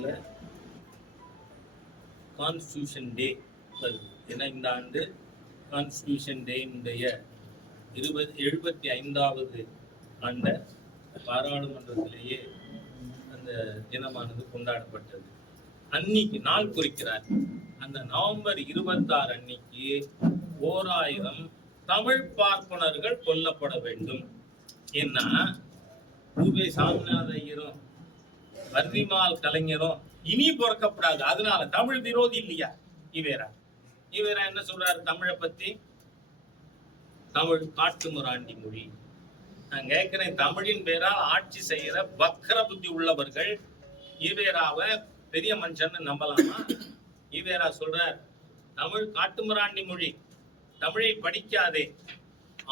ஆண்டுல கான்ஸ்டியூஷன் டே வருது. ஏன்னா இந்த ஆண்டு கான்ஸ்டியூஷன் டேனுடைய 75வது ஆண்ட பாராளுமன்றத்திலேயே அந்த தினமானது கொண்டாடப்பட்டது. அன்னைக்கு நாள் குறிக்கிறார். அந்த நவம்பர் 26 அன்னைக்கு 1000 தமிழ் பார்ப்பனர்கள் கொல்லப்பட வேண்டும். ஏன்னா பூவே சாமிநாத ஐயரும் வர்ணிமால் கலைஞரும் இனி பிறக்கப்படாது. அதனால தமிழ் விரோதி இல்லையா ஈவேரா? ஈவேரா என்ன சொல்றாரு தமிழை பத்தி? தமிழ் காட்டுமிராண்டி மொழி. நான் கேட்கிறேன், தமிழின் பேரால் ஆட்சி செய்யற வக்கர புத்தி உள்ளவர்கள் ஈவேராவை பெரிய மனுஷன் நம்பலாமா? ஈவேரா சொல்றார், தமிழ் காட்டுமிராண்டி மொழி, தமிழை படிக்காதே,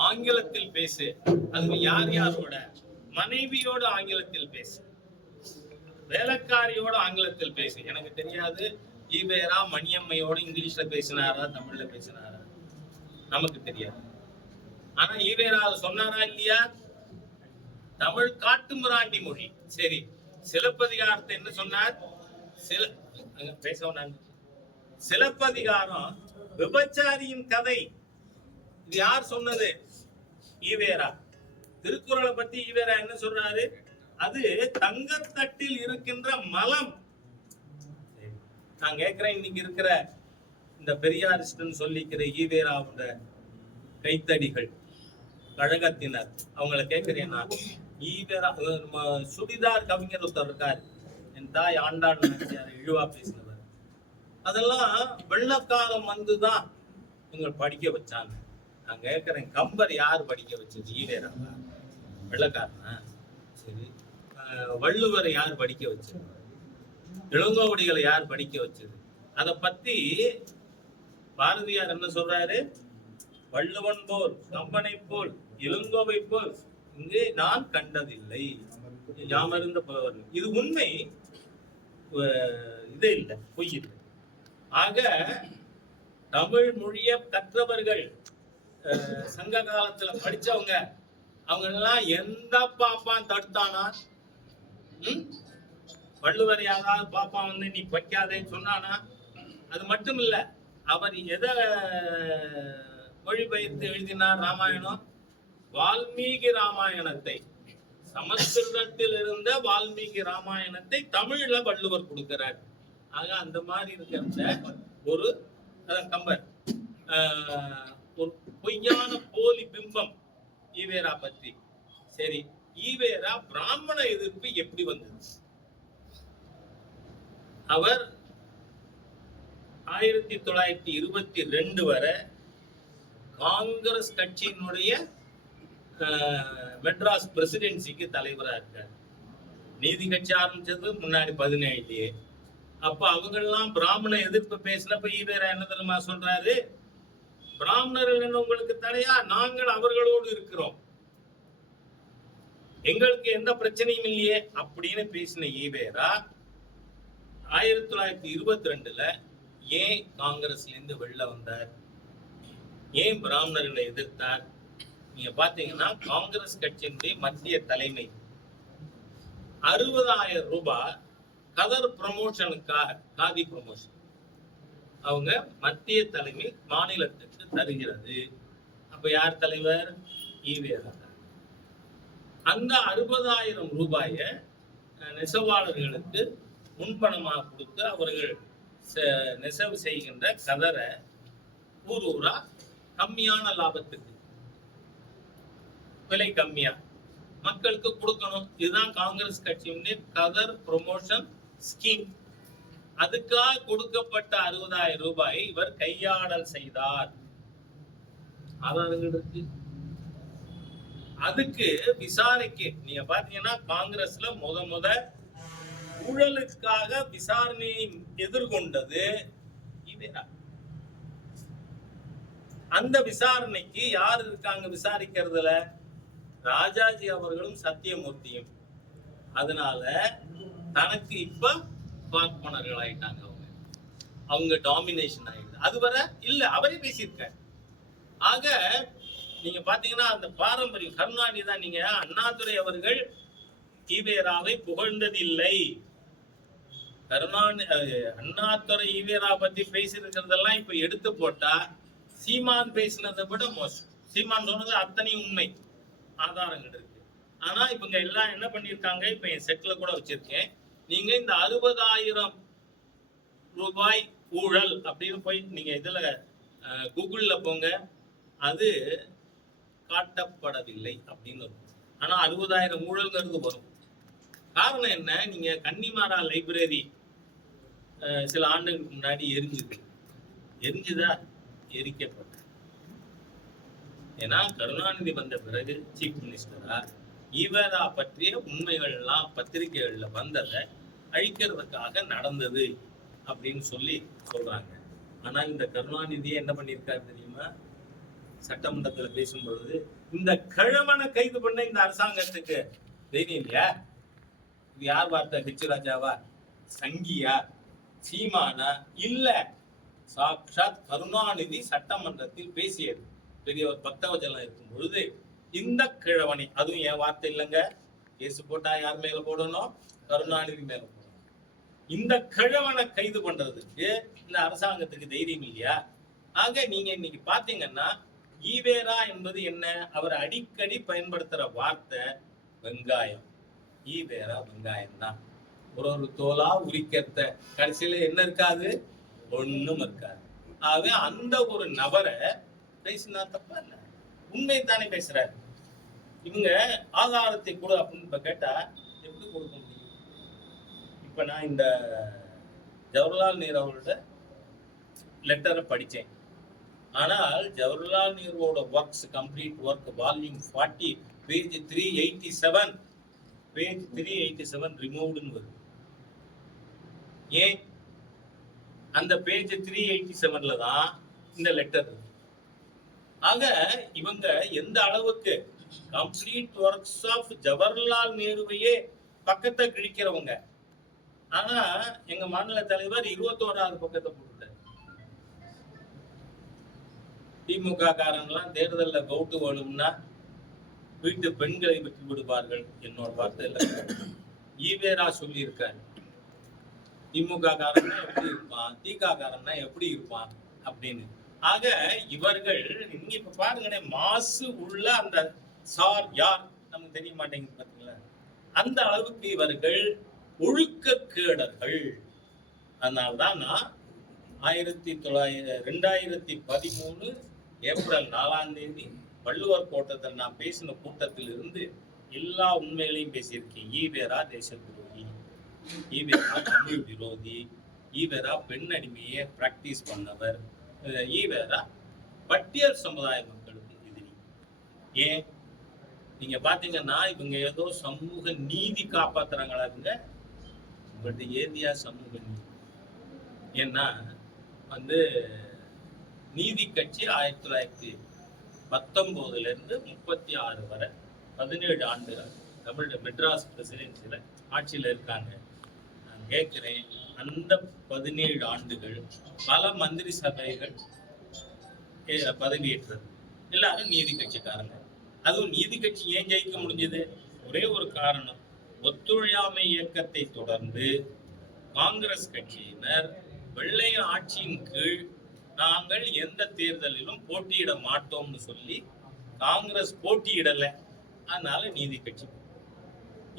ஆங்கிலத்தில் பேசு. அது யார் யாரோட? மனைவியோடு ஆங்கிலத்தில் பேசு, வேலைக்காரியோட ஆங்கிலத்தில் பேசு. எனக்கு தெரியாது ஈவேரா மணியம்மையோடு இங்கிலீஷ்ல பேசினாரா தமிழ்ல பேசினாரா, நமக்கு தெரியாது. ஆனா ஈவேரா சொன்னாரா இல்லையா? தமிழ் காட்டுமிராண்டி மொழி. சரி, சிலப்பதிகாரத்தை என்ன சொன்னார்? சிலப்பதிகாரம் விபச்சாரியின் கதை. இது யார் சொன்னது? ஈவேரா. திருக்குறளை பத்தி ஈவேரா என்ன சொல்றாரு? அது தங்கத்தட்டில் இருக்கின்ற மலம். நான் கேட்கிறேன், இன்னைக்கு இருக்கிற இந்த பெரியாரிஸ்ட்னு சொல்லிக்கிற ஈவேராவோட கைத்தடிகள் கழகத்தினர் அவங்கள கேட்கிறேன் நான். ஈவேரா சுடிதார் கவிஞர் ஒருத்தர் இருக்காரு, என் தாய் ஆண்டாள் நாச்சியார் இழிவா பேசினவர். அதெல்லாம் வெள்ளக்காலம் வந்துதான் இவங்க படிக்க வச்சாங்க. நான் கேட்கிறேன், கம்பர் யார் படிக்க வச்சது? ஈவேரா வெள்ளக்காரனா? சரி, வள்ளுவரை யார் படிக்க வச்சது? இளங்கோவடிகளை யார் படிக்க வச்சது? அதை பத்தி பாரதியார் என்ன சொல்றாரு? வள்ளுவன் போல், கம்பனை போல், இளங்கோவை போல் இங்கு நான் கண்டதில்லை, யாமறிந்த புலவர். இது உண்மை, இது இல்லை, பொய் இல்லை. ஆக தமிழ் மொழிய கற்றவர்கள், சங்க காலத்துல படிச்சவங்க, அவங்க எல்லாம் எந்த பாப்பான் தடுத்தானா? வள்ளுவர் யாராவது பாப்பா வந்து நீ வைக்காதேன்னு சொன்னானா? அது மட்டும் இல்ல, அவர் எதை மொழிபெயர்த்து எழுதினார்? ராமாயணம், வால்மீகி ராமாயணத்தை, சமஸ்கிருதத்தில் இருந்த வால்மீகி ராமாயணத்தை தமிழ்ல வள்ளுவர் கொடுக்கிறார். ஆக அந்த மாதிரி இருக்கிற ஒரு கம்பர் ஒரு பொய்யான போலி பிம்பம் ஈவேரா பற்றி. சரி, ஈவேரா பிராமண எதிர்ப்பு எப்படி வந்தது? அவர் 1922 வரை காங்கிரஸ் கட்சியினுடைய மெட்ராஸ் பிரசிடென்சிக்கு தலைவரா இருக்கார். நீதி கட்சி ஆரம்பிச்சது முன்னாடி 17. அப்ப அவங்கெல்லாம் பிராமண எதிர்ப்பு பேசினப்ப ஈவேரா என்ன தெரியுமா சொல்றாரு? பிராமணர்கள் என்ன உங்களுக்கு தடையா? நாங்கள் அவர்களோடு இருக்கிறோம், எங்களுக்கு எந்த பிரச்சனையும் இல்லையே அப்படின்னு பேசின ஈவேரா 1922 ஏன் காங்கிரஸ்ல இருந்து வெளில வந்தார்? ஏன் பிராமணர்களை எதிர்த்தார்? நீங்க பாத்தீங்கன்னா காங்கிரஸ் கட்சியினுடைய மத்திய தலைமை 60,000 ரூபாய் கதர் ப்ரமோஷனுக்காக, காதி ப்ரமோஷன், அவங்க மத்திய தலைமை மாநிலத்துக்கு தருகிறது. அப்ப யார் தலைவர்? ஈவேரா. அந்த 60,000 ரூபாய நெசவாளர்களுக்கு முன்பணமாக கொடுத்து அவர்கள் நெசவு செய்கின்ற கதரை ஊரூரா கம்மியான லாபத்துக்கு, விலை கம்மியா மக்களுக்கு கொடுக்கணும். இதுதான் காங்கிரஸ் கட்சியினுடைய கதர் ப்ரமோஷன் ஸ்கீம். அதுக்காக கொடுக்கப்பட்ட 60,000 ரூபாயை இவர் கையாடல் செய்தார். ஆதாரங்கள் இருக்கு. அதுக்கு விசாரிக்க நீங்க பாத்தீங்கன்னா காங்கிரஸ்ல முத ஊழலுக்காக விசாரணையை எதிர்கொண்டது ஈவேரா. அந்த விசாரணைக்கு யார் இருக்காங்க விசாரிக்கிறதுல? ராஜாஜி அவர்களும் சத்தியமூர்த்தியும். அதனால தனக்கு இப்ப பார்ப்பனர்கள் ஆயிட்டாங்க. அவங்க டாமினேஷன் ஆயிடுது. அதுவரை இல்ல, அவரே பேசியிருக்க. ஆக நீங்க பாத்தீங்கன்னா அந்த பாரம்பரியம் கருணாநிதி தான். நீங்க அண்ணாதுரை அவர்கள் ஈவேராவை புகழ்ந்ததில்லை. அண்ணாதுரை ஈவேரா பத்தி பேசியிருக்கிறதெல்லாம் இப்ப எடுத்து போட்டா சீமான் பேசினதை விட மோசம். சீமான் சொன்னது அத்தனையும் உண்மை, ஆதாரங்கள் இருக்கு. ஆனா இவங்க எல்லாம் என்ன பண்ணிருக்காங்க, இப்ப என் செட்ல கூட வச்சிருக்கேன். நீங்க இந்த 60,000 ரூபாய் ஊழல் அப்படின்னு போய் நீங்க இதுல கூகுள்ல போங்க, அது காட்டப்படவில்லை அப்படின்னு இருக்கும். ஆனா 60,000 ஊழல்ங்கிறது வரும். காரணம் என்ன, நீங்க கன்னிமாரா லைப்ரரி சில ஆண்டுகளுக்கு முன்னாடி எரிஞ்சுதா? எரிக்கப்பட்ட. ஏன்னா கருணாநிதி வந்த பிறகு சீஃப் மினிஸ்டரா ஈவேரா பற்றிய உண்மைகள் எல்லாம் பத்திரிகைகள்ல வந்ததை அழிக்கிறதுக்காக நடந்தது அப்படின்னு சொல்றாங்க. ஆனா இந்த கருணாநிதியை என்ன பண்ணியிருக்காரு தெரியுமா? சட்டமன்றத்துல பேசும் பொழுது இந்த கிழவனை கைது பண்ண இந்த அரசாங்கத்துக்கு தைரியம் இல்லையா? இது யார் வார்த்தை? ஹெச் ராஜாவா? சங்கியா? சீமானா? இல்ல, சாக்ஷாத் கருணாநிதி சட்டமன்றத்தில் பேசியது. பெரியவர் பக்தவச்சலம் இருக்கும் பொழுது இந்த கிழவனை, அதுவும் என் வார்த்தை இல்லைங்க, கேசு போட்டா யார் மேல போடணும்? கருணாநிதி மேல போடணும். இந்த கிழவனை கைது பண்றதுக்கு இந்த அரசாங்கத்துக்கு தைரியம் இல்லையா? ஆக நீங்க இன்னைக்கு பாத்தீங்கன்னா ஈவேரா என்பது என்ன? அவர் அடிக்கடி பயன்படுத்துற வார்த்தை வெங்காயம். ஈவேரா வெங்காயம் தான். ஒரு தோலா உரிக்கிறத கடைசியில என்ன இருக்காது? ஒண்ணும் இருக்காது. ஆகவே அந்த ஒரு நபரை பேசினா தப்பா இல்ல, உண்மை தானே பேசுறாரு. இவங்க ஆதாரத்தை கொடு அப்படின்னு இப்ப கேட்டா எப்படி கொடுக்க முடியும்? இப்ப நான் இந்த ஜவஹர்லால் நேரு அவரோட லெட்டரை படிச்சேன். ஆனால் ஜவஹர்லால் நேருவோட works, complete work, volume 40, page 387 ரிமூவ்டுன்னு வருது. ஏன்? அந்த பேஜ் 387ல தான் இந்த லெட்டர் இருக்கு. ஆக இவங்க எந்த அளவுக்கு கம்ப்ளீட் ஒர்க்ஸ் ஆஃப் ஜவஹர்லால் நேருவையே பக்கத்தை கிழிக்கிறவங்க. ஆனா எங்க மாநில தலைவர் 21வது பக்கத்தை போட்டுட்டார். திமுக காரங்கெல்லாம் தேர்தலில் கவுட்டு வேணும்னா வீட்டு பெண்களை விட்டு விடுவார்கள். என்னோட வார்த்தை இல்லை, ஈவேரா சொல்லி இருக்காரு. திமுக காரன்னா எப்படி இருப்பான், திக காரன்னா எப்படி இருப்பான் அப்படின்னு. ஆக இவர்கள் நீங்க இப்ப பாருங்க, மாசு உள்ள அந்த சார் யார் நமக்கு தெரிய மாட்டேங்குது பாத்தீங்களா? அந்த அளவுக்கு இவர்கள் ஒழுக்கக்கேடர்கள். அதனால்தான் நான் 2013 ஏப்ரல் 4ஆம் தேதி வள்ளுவர் கோட்டத்தில் நான் பேசின கூட்டத்தில் இருந்து எல்லா உண்மைகளையும் பேசியிருக்கேன். ஈவேரா தேச துரோகி, ஈவேரா தமிழ் விரோதி, ஈவேரா பெண் அடிமையை பிராக்டிஸ் பண்ணவர், ஈவேரா பட்டியல் சமுதாய மக்களுக்கு எதிரி. ஏன் நீங்க பாத்தீங்கன்னா இவங்க ஏதோ சமூக நீதி காப்பாத்துறாங்களா? இவங்க பட் ஏதியா சமூக நீதி? ஏன்னா நீதி கட்சி 1919 இருந்து 36 வரை 17 ஆண்டுகள் தமிழ் மெட்ராஸ் பிரசிடென்சில ஆட்சியில இருக்காங்க. நான் கேட்கிறேன், அந்த 17 ஆண்டுகள் பல மந்திரி சபைகள் பதவியேற்றது, எல்லாரும் நீதி கட்சிக்காரங்க. அதுவும் நீதி கட்சி ஏன் ஜெயிக்க முடிஞ்சது? ஒரே ஒரு காரணம், ஒத்துழையாமை இயக்கத்தை தொடர்ந்து காங்கிரஸ் கட்சியினர் வெள்ளைய ஆட்சியின் கீழ் நாங்கள் எந்த தேர்தலிலும் போட்டியிட மாட்டோம்னு சொல்லி காங்கிரஸ் போட்டியிடல. அதனால நீதி கட்சி.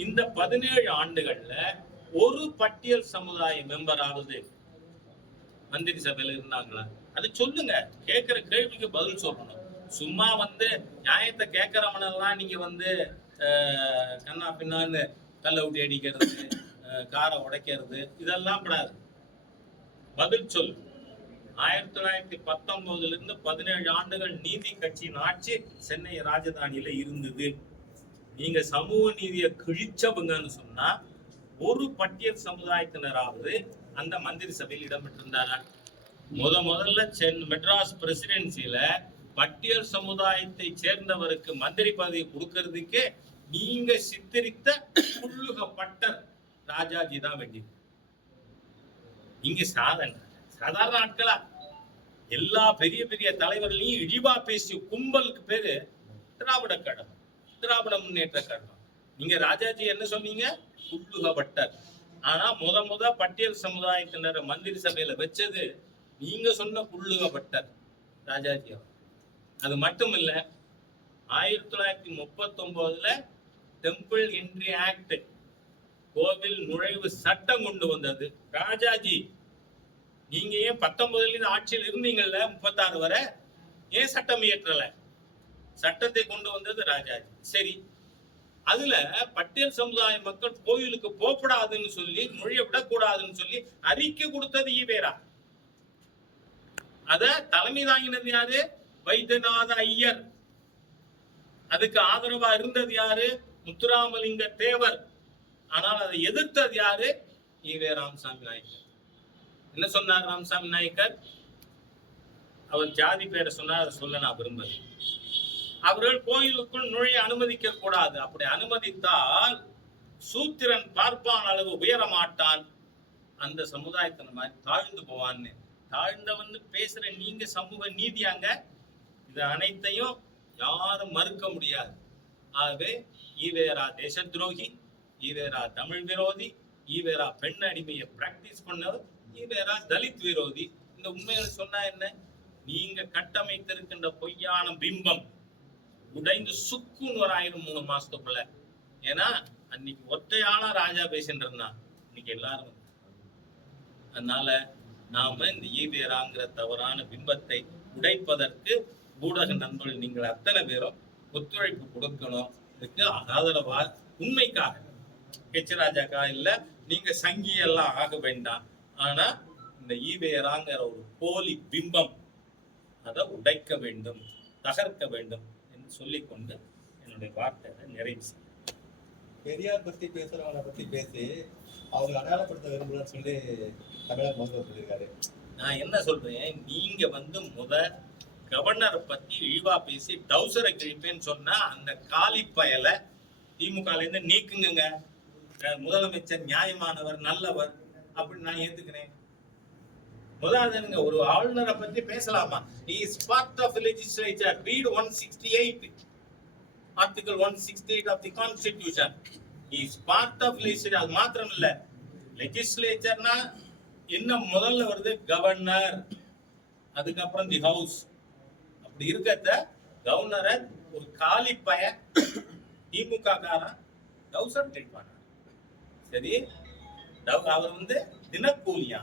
இந்த 17 ஆண்டுகள்ல ஒரு பட்டியல் சமுதாய மெம்பராவது மந்திரி சபையில இருந்தாங்களா? அது சொல்லுங்க. கேட்கிற கேள்விக்கு பதில் சொல்லணும். சும்மா நியாயத்தை கேட்கறவனெல்லாம் நீங்க கண்ணா பின்னான்னு கல்லை ஊட்டி அடிக்கிறது, காரை உடைக்கிறது, இதெல்லாம் கூடாது. பதில் சொல்லு. 1919 இருந்து 17 ஆண்டுகள் நீதி கட்சியின் ஆட்சி சென்னை ராஜதானியில இருந்தது. நீங்க சமூக நீதியை கிழிச்சவங்கன்னு சொன்னா ஒரு பட்டியல் சமுதாயத்தினராவது அந்த மந்திரி சபையில் இடம்பெற்றிருந்தாரா? முதல்ல மெட்ராஸ் பிரசிடென்சில பட்டியல் சமுதாயத்தை சேர்ந்தவருக்கு மந்திரி பதவி கொடுக்கறதுக்கே நீங்க சித்தரித்த புல்லுகப்பட்ட ராஜாஜி தான் வேண்டியது. இங்க சாதாரண ஆட்களா எல்லா பெரிய பெரிய தலைவர்களையும் இழிவா பேசிய கும்பலுக்கு பேரு திராவிட கழகம், திராவிட முன்னேற்ற கழகம். நீங்க ராஜாஜி என்ன சொன்னீங்க? புல்லுகப்பட்டர். ஆனா முத பட்டியல் சமுதாயத்தினரை மந்திரி சபையில வச்சது நீங்க சொன்ன புள்ளுகப்பட்டர் ராஜாஜி அவர். அது மட்டும் இல்ல, 1939 டெம்பிள் என்ட்ரி ஆக்ட், கோவில் நுழைவு சட்டம் கொண்டு வந்தது ராஜாஜி. நீங்க ஏன் 19 ஆட்சியில் இருந்தீங்கல்ல 36 வரை, ஏன் சட்டம் இயற்றல? சட்டத்தை கொண்டு வந்தது ராஜாஜி. சரி, அதுல பட்டியல் சமுதாய மக்கள் கோயிலுக்கு போகக்கூடாதுன்னு சொல்லி, நுழைய விடக்கூடாதுன்னு சொல்லி அறிக்கை கொடுத்தது ஈவேரா. அத தலைமை தாங்கினது யாரு? வைத்தியநாத ஐயர். அதுக்கு ஆதரவா இருந்தது யாரு? முத்துராமலிங்க தேவர். ஆனால் அதை எதிர்த்தது யாரு? ஈவே ராமசாமி நாயக்கர். என்ன சொன்னார் ராமசாமி நாயக்கர்? அவர் ஜாதி பேரை சொன்னார், அதை சொல்ல நான் விரும்புகிறேன். அவர்கள் கோயிலுக்குள் நுழைய அனுமதிக்க கூடாது. அப்படி அனுமதித்தால் சூத்திரன் பார்ப்பான் அளவு உயர மாட்டான், அந்த சமுதாயத்தின மாதிரி தாழ்ந்து போவான்னு. தாழ்ந்தவன் பேசுற நீங்க சமூக நீதியாங்க? இது அனைத்தையும் யாரும் மறுக்க முடியாது. ஆகவே ஈவேரா தேச துரோகி, ஈவேரா தமிழ் விரோதி, ஈவேரா பெண் அடிமையை பிராக்டிஸ் பண்ணவர், ஈவேரா தலித் விரோதி. இந்த உண்மைகளை சொன்னா என்ன? நீங்க கட்டமைத்திருக்கின்ற பொய்யான பிம்பம் உடைந்து சுக்குன்னு ஒரு 1003 மாசத்துக்குள்ள. ஏன்னா அன்னைக்கு ஒற்றையாளா ராஜா பேசிட்டு இருந்தான், இன்னைக்கு எல்லாரும். அதனால நாம இந்த ஈவேராங்கிற தவறான பிம்பத்தை உடைப்பதற்கு ஊடக நண்பர்கள் நீங்கள் அத்தனை பேரும் ஒத்துழைப்பு கொடுக்கணும். இதுக்கு ஆதரவா உண்மைக்காக, ஹெச் ராஜாக்கா இல்ல, நீங்க சங்கியெல்லாம் ஆக வேண்டாம். ஆனா இந்த ஈவேராங்கிற ஒரு போலி பிம்பம் அதை உடைக்க வேண்டும், தகர்க்க வேண்டும் என்று சொல்லிக்கொண்டு என்னுடைய வார்த்தையை நிறைவு செய்ய. பெரியார் பத்தி பேசுறவங்களை பத்தி பேசி அவங்க அடையாளப்படுத்த விரும்புறன்னு சொல்லி தமிழக முதல்வர் சொல்லியிருக்காரு. நான் என்ன சொல்றேன், நீங்க கவர்னரை பத்தி இழிவா பேசி டவுசரை கிழிப்பேன்னு சொன்னா அந்த காலி பயலை திமுக இருந்து நீக்குங்க. முதலமைச்சர் நியாயமானவர், நல்லவர் அப்படின்னு நான் ஏத்துக்கிறேன். முதலாவதுங்க, ஒரு ஆளுநரை பத்தி பேசலாமா? He is part of the legislature. Read 168, Article 168 of the Constitution. He is part of legislature. அது மாத்திரம் இல்ல, லெஜிஸ்லேச்சர்னா என்ன முதல்ல வருது? கவர்னர், அதுக்கப்புறம் தி ஹவுஸ். அப்படி இருக்கத கவர்னரை ஒரு காலி பய திமுக காரன் டவுசர் கேட்பாங்க. சரி, அவர் தினக்கூலியா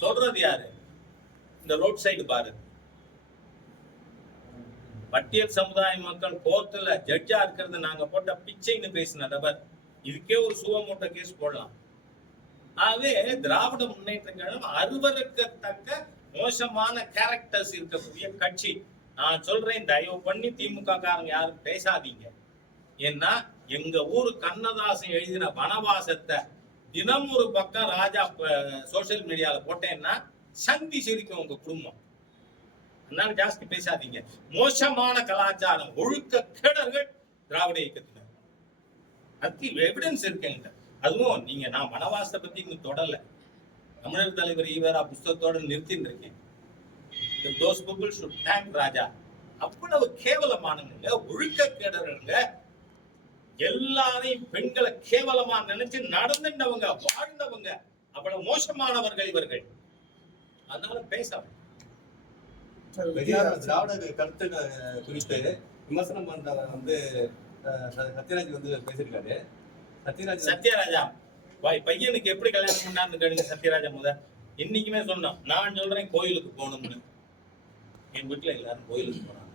சொல்றது யாரு? இந்த ரோட் சைடு பாரு, பட்டியல் சமுதாய மக்கள் கோர்ட்ல ஜட்ஜா இருக்கிறது நாங்க போட்ட பிச்சைன்னு பேசின நபர். இதுக்கே ஒரு சுவமூட்ட கேஸ் போடலாம். ஆகவே திராவிட முன்னேற்ற கழகம் அருவருக்கத்தக்க மோசமான கேரக்டர்ஸ் இருக்கக்கூடிய கட்சி. நான் சொல்றேன், தயவு பண்ணி திமுக காரங்க யாரும் பேசாதீங்க. ஏன்னா எங்க ஊரு கண்ணதாசன் எழுதின வனவாசத்தை தினம் ஒரு பக்கம் ராஜா சோசியல் மீடியால போட்டேன்னா சந்தி சிரிக்கும் உங்க குடும்பம். அதனால ஜாஸ்தி பேசாதீங்க. மோசமான கலாச்சாரம், ஒழுக்க கேடர்கள் திராவிட இயக்கத்தினர். அதுக்கு எவிடன்ஸ் இருக்குங்க. அதுவும் நீங்க, நான் வனவாசத்தை பத்தி இன்னும் தொடரல, தமிழர் தலைவர் ஈவேரா புஸ்தகத்தோட நிறுத்தின்னு இருக்கேன். Those people should thank ராஜா. அவ்வளவு கேவலமானவங்க, ஒழுக்க கேடர்களுங்க, எல்லாரையும் பெண்களை கேவலமா நினைச்சு நடந்துட்டவங்க, வாழ்ந்தவங்க, அவ்வளவு மோசமானவர்கள் இவர்கள். அதனால பேசாம திராவிட கருத்து குறித்து விமர்சனம் பண்றவர் சத்யராஜ் பேசியிருக்காரு. சத்யராஜா பையனுக்கு எப்படி கல்யாணம் பண்ணான்னு கேளுங்க. சத்யராஜா இன்னைக்குமே சொன்னோம். நான் சொல்றேன் கோயிலுக்கு போகணும்னு. என் வீட்டுல எல்லாரும் கோயிலுக்கு போனாங்க.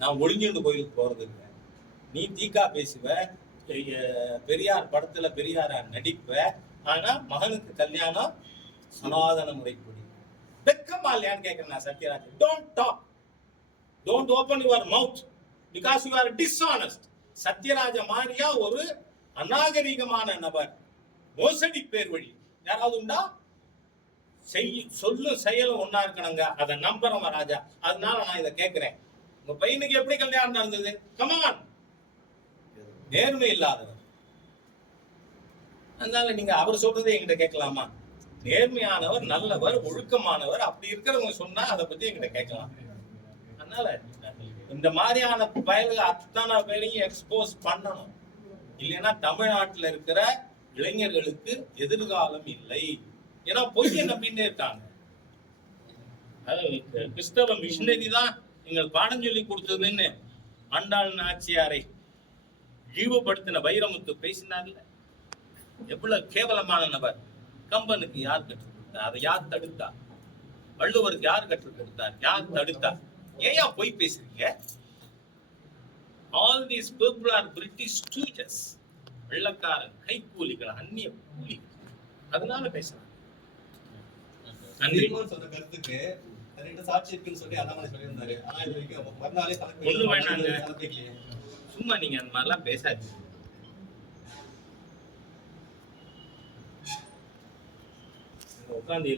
நான் ஒளிஞ்சுண்டு கோயிலுக்கு போறது இல்லை. நீ தீக்கா பேசுவ, பெரியார் படத்துல பெரியாரா நடிப்ப, ஆனா மகனுக்கு கல்யாணம் சனாதன முறைப்படி. வெக்கமா இல்லையான்னு கேட்கிறேன் Sathyaraj. Don't talk, don't open your mouth because you are dishonest. Sathyaraj மாதிரியா ஒரு அநாகரிகமான நபர், மோசடி பேர் வழி யாராவது உண்டா? சொல்லும் செயலும் ஒன்னா இருக்கணுங்க. அதை நம்புறவன் ராஜா. அதனால நான் இதை கேட்கிறேன், உங்க பையனுக்கு எப்படி கல்யாணம் நடந்தது? கமான், நேர்மை இல்லாதவர். அதனால நீங்க அவர் சொல்றதை என்கிட்ட கேட்கலாமா? நேர்மையானவர், நல்லவர், ஒழுக்கமானவர், அப்படி இருக்கிறவங்க சொன்னா அதை பத்தி என்கிட்ட கேட்கலாம். அதனால இந்த மாதிரியான பயல்கள் அத்தனை பேரையும் எக்ஸ்போஸ் பண்ணணும். இல்லைன்னா தமிழ்நாட்டில் இருக்கிற இளைஞர்களுக்கு எதிர்காலம் இல்லை. ஏன்னா பொய்யை நம்பிட்டே இருக்காங்க. கிறிஸ்தவ மிஷினரி தான் எங்கள் பாடம் சொல்லி கொடுத்ததுன்னு ஆண்டாள் நாச்சியாரை இழிவுபடுத்தின வைரமுத்து பேசினார்ல. எவ்வளவு கேவலமான நபர். கம்பனுக்கு யார் கற்றுக் கொடுத்தார்? அதை யார் தடுத்தா? வள்ளுவருக்கு யார் கற்றுக் கொடுத்தார்? யார் தடுத்தா? ஏயா போய் பேசுறீங்க? All these people are British stooges. வெள்ளக்காரன் கைக்கூலிகள், அந்நிய கூலிகள். அதனால பேசுறாங்க. நன்றி. சொன்ன கருத்துக்கு ரெண்டு சாட்சி இருக்குன்னு சொல்லி அண்ணாமலை சொல்லியிருந்தாரு. ஆனா இது வரைக்கும் மறுநாளே ஒண்ணு வேணாங்க. சும்மா நீங்க அந்த மாதிரிலாம் பேசாதீங்க. உட்காந்து